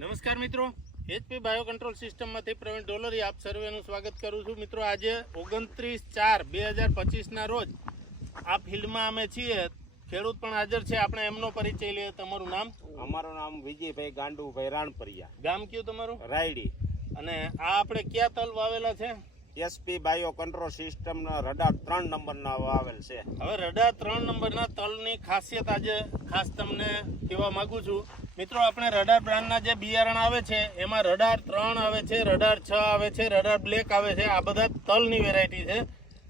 નમસ્કાર મિત્રો. HP bio control સિસ્ટમમાંથી પ્રવીણ ડોલરી આપ સર્વેનું સ્વાગત કરું છું. મિત્રો આજે ઓગણત્રીસ ચાર બે હજાર પચીસના રોજ આ ફિલ્ડમાં અમે છીએ. ખેડૂત પણ હાજર છે. આપણે એમનો પરિચય લઈએ. તમારું નામ? અમારું નામ વિજયભાઈ ગાંડુભાઈ રાણપરિયા. ગામ કયું તમારું? રાયડી. અને આ આપણે ક્યાં તલ વાવેલા છે? SP bio control system radar ત્રણ નંબરના આવેલ છે. હવે રડા ત્રણ નંબરના તલની ખાસિયત આજે ખાસ તમને કહેવા માંગુ છું. મિત્રો, આપણે રડાર બ્રાન્ડના જે બિયારણ આવે છે, એમાં રડાર ત્રણ આવે છે, રડાર છ આવે છે, રડાર બ્લેક આવે છે, આ બધા તલની વેરાયટી છે.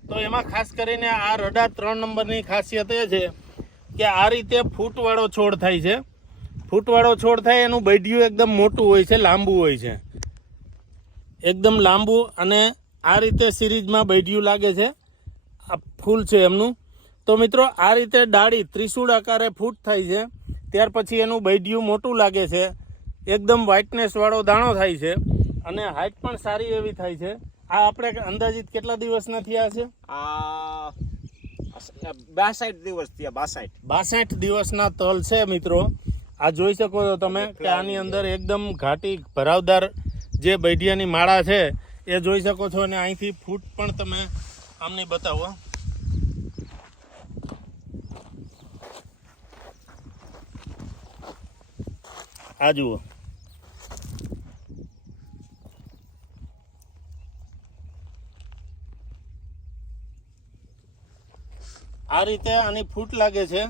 તો એમાં ખાસ કરીને આ રડાર ત્રણ નંબરની ખાસિયત એ છે કે આ રીતે ફૂટવાળો છોડ થાય છે. ફૂટવાળો છોડ થાય, એનું બૈડિયું એકદમ મોટું હોય છે, લાંબુ હોય છે. એકદમ લાંબુ અને આ રીતે સિરીઝમાં બૈડિયું લાગે છે. આ ફૂલ છે એમનું. તો મિત્રો આ રીતે ડાળી ત્રિશુળ આકારે ફૂટ થાય છે. ત્યાર પછી એનું બૈડિયું મોટું લાગે છે. એકદમ વ્હાઇટનેસવાળો દાણો થાય છે. અને હાઇટ પણ સારી એવી થાય છે. આ આપણે અંદાજિત કેટલા દિવસના થયા છે? આ બાસાઠ દિવસ થયા બાસાઠ. બાસઠ દિવસના તલ છે મિત્રો. આ જોઈ શકો છો તમે કે આની અંદર એકદમ ઘાટી ભરાવદાર જે બૈડિયાની માળા છે એ જોઈ શકો છો અને અહીંથી ફૂટ પણ તમે આમને બતાવો. આ જુઓ. આ રીતે આની ફૂટ લાગે છે.